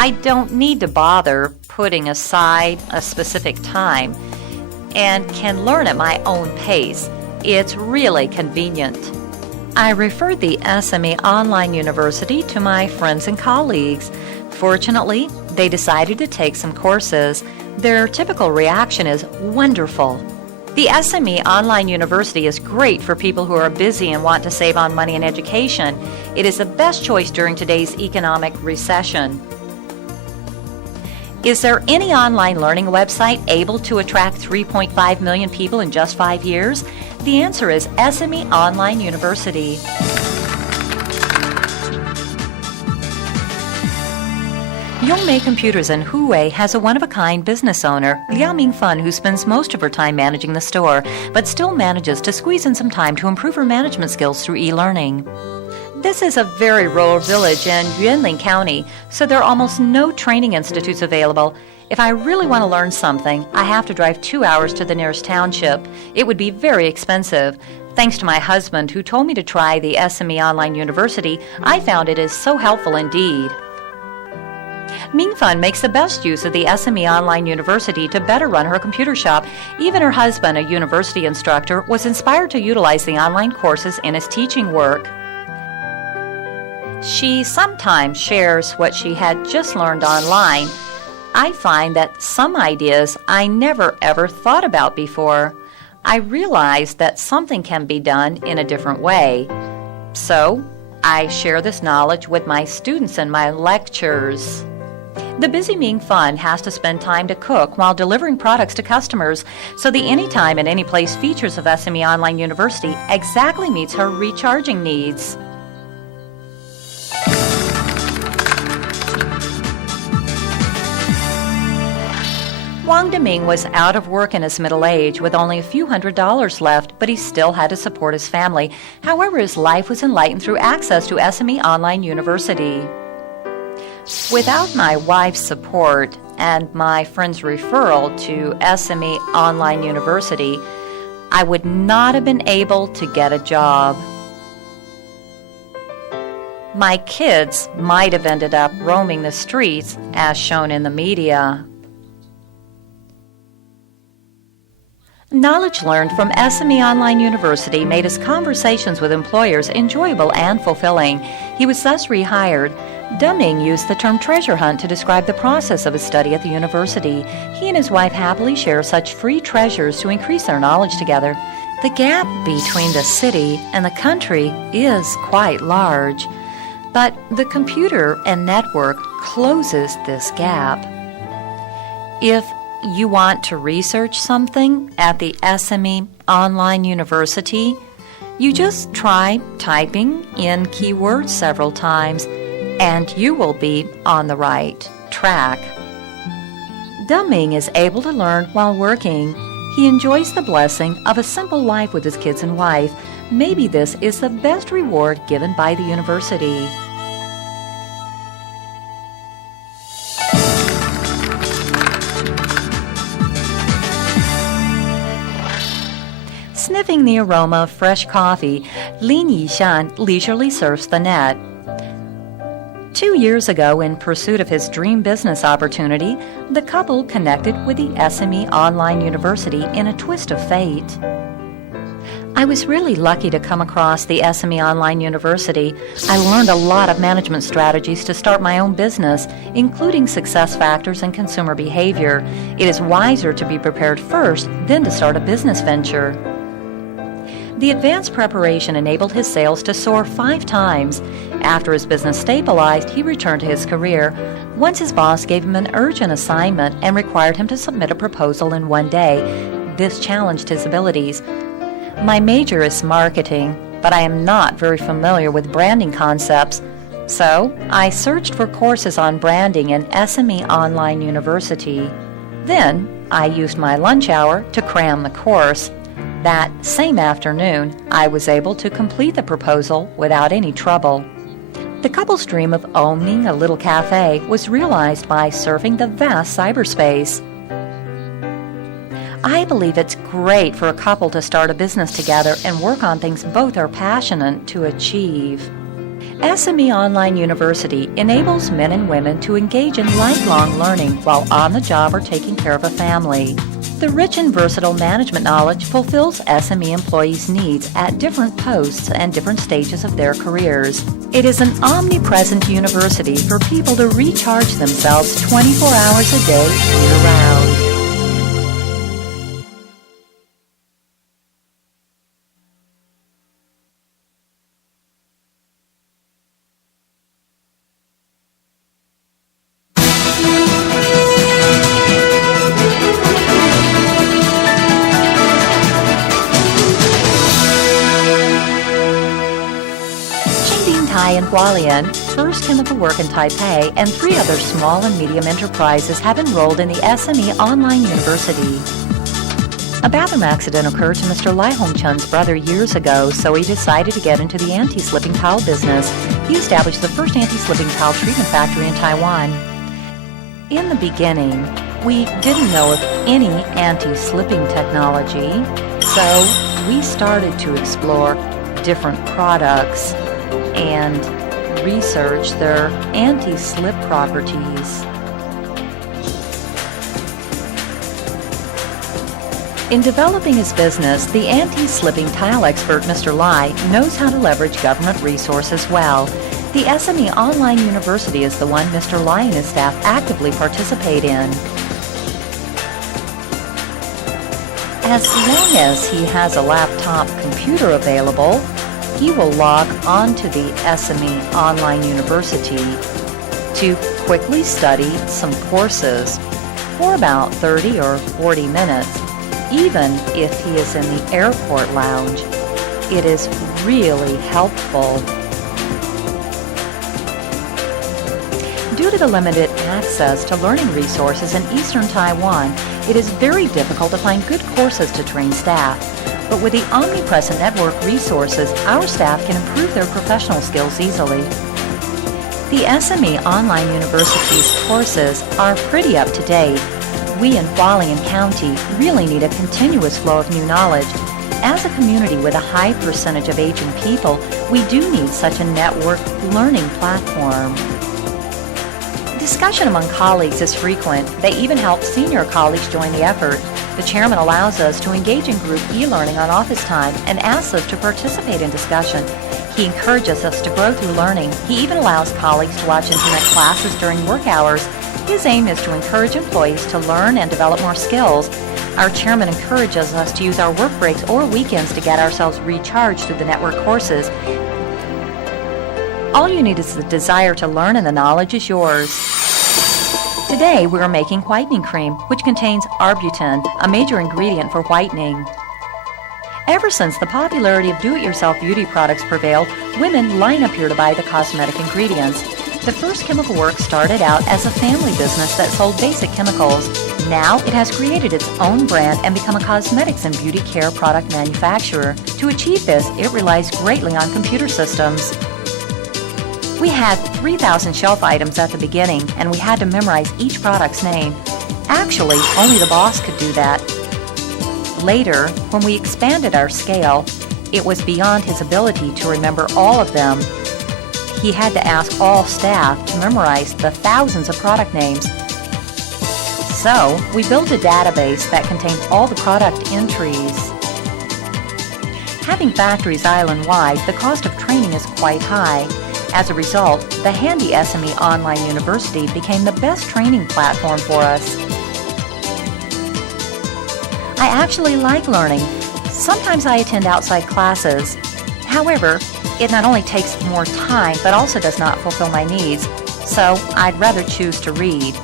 I don't need to bother putting aside a specific time and can learn at my own pace. It's really convenient. I referred the SME Online University to my friends and colleagues. Fortunately, they decided to take some courses. Their typical reaction is wonderful. The SME Online University is great for people who are busy and want to save on money in education. It is the best choice during today's economic recession. Is there any online learning website able to attract 3.5 million people in just 5 years? The answer is SME Online University. Yongmei Computers in Huwei has a one-of-a-kind business owner, Liao Mingfan, who spends most of her time managing the store, but still manages to squeeze in some time to improve her management skills through e-learning. This is a very rural village in Yuanling County, so there are almost no training institutes available. If I really want to learn something, I have to drive 2 hours to the nearest township. It would be very expensive. Thanks to my husband, who told me to try the SME Online University, I found it is so helpful indeed. Mingfan makes the best use of the SME Online University to better run her computer shop. Even her husband, a university instructor, was inspired to utilize the online courses in his teaching work. She sometimes shares what she had just learned online. I find that some ideas I never ever thought about before. I realized that something can be done in a different way. So, I share this knowledge with my students in my lectures. The busy Mingfan has to spend time to cook while delivering products to customers, so the anytime and any place features of SME Online University exactly meets her recharging needs. Wang Deming was out of work in his middle age with only a few $100s left, but he still had to support his family. However, his life was enlightened through access to SME Online University. Without my wife's support and my friend's referral to SME Online University, I would not have been able to get a job. My kids might have ended up roaming the streets, as shown in the media. Knowledge learned from SME Online University made his conversations with employers enjoyable and fulfilling. He was thus rehired. Deming used the term treasure hunt to describe the process of his study at the university. He and his wife happily share such free treasures to increase their knowledge together. The gap between the city and the country is quite large, but the computer and network closes this gap. If you want to research something at the SME Online University, you just try typing in keywords several times, and you will be on the right track. Deming is able to learn while working. He enjoys the blessing of a simple life with his kids and wife. Maybe this is the best reward given by the university. Sniffing the aroma of fresh coffee, Lin Yishan leisurely surfs the net. 2 years ago, in pursuit of his dream business opportunity, the couple connected with the SME Online University in a twist of fate. I was really lucky to come across the SME Online University. I learned a lot of management strategies to start my own business, including success factors and consumer behavior. It is wiser to be prepared first than to start a business venture. The advanced preparation enabled his sales to soar 5 times. After his business stabilized, he returned to his career. Once his boss gave him an urgent assignment and required him to submit a proposal in 1 day. This challenged his abilities. My major is marketing, but I am not very familiar with branding concepts. So, I searched for courses on branding in SME Online University. Then, I used my lunch hour to cram the course. That same afternoon, I was able to complete the proposal without any trouble. The couple's dream of owning a little cafe was realized by surfing the vast cyberspace. I believe it's great for a couple to start a business together and work on things both are passionate to achieve. SME Online University enables men and women to engage in lifelong learning while on the job or taking care of a family. The rich and versatile management knowledge fulfills SME employees' needs at different posts and different stages of their careers. It is an omnipresent university for people to recharge themselves 24 hours a day, year-round. In Hualien, First Chemical Work in Taipei, and 3 other small and medium enterprises have enrolled in the SME Online University. A bathroom accident occurred to Mr. Lai Hongchun's brother years ago, so he decided to get into the anti-slipping tile business. He established the first anti-slipping tile treatment factory in Taiwan. In the beginning, we didn't know of any anti-slipping technology, so we started to explore different products and research their anti-slip properties. In developing his business, the anti-slipping tile expert, Mr. Lai, knows how to leverage government resources well. The SME Online University is the one Mr. Lai and his staff actively participate in. As long as he has a laptop computer available, he will log on to the SME Online University to quickly study some courses for about 30 or 40 minutes, even if he is in the airport lounge. It is really helpful. Due to the limited access to learning resources in Eastern Taiwan, it is very difficult to find good courses to train staff. But with the omnipresent network resources, our staff can improve their professional skills easily. The SME Online University's courses are pretty up to date. We in Hualien County really need a continuous flow of new knowledge. As a community with a high percentage of aging people, we do need such a network learning platform. Discussion among colleagues is frequent. They even help senior colleagues join the effort. The chairman allows us to engage in group e-learning on office time and asks us to participate in discussion. He encourages us to grow through learning. He even allows colleagues to watch internet classes during work hours. His aim is to encourage employees to learn and develop more skills. Our chairman encourages us to use our work breaks or weekends to get ourselves recharged through the network courses. All you need is the desire to learn, and the knowledge is yours. Today, we are making whitening cream, which contains arbutin, a major ingredient for whitening. Ever since the popularity of do-it-yourself beauty products prevailed, women line up here to buy the cosmetic ingredients. The First Chemical Work started out as a family business that sold basic chemicals. Now, it has created its own brand and become a cosmetics and beauty care product manufacturer. To achieve this, it relies greatly on computer systems. We had 3,000 shelf items at the beginning, and we had to memorize each product's name. Actually, only the boss could do that. Later, when we expanded our scale, it was beyond his ability to remember all of them. He had to ask all staff to memorize the thousands of product names. So, we built a database that contained all the product entries. Having factories island-wide, the cost of training is quite high. As a result, the handy SME Online University became the best training platform for us. I actually like learning. Sometimes I attend outside classes. However, it not only takes more time, but also does not fulfill my needs, so I'd rather choose to read.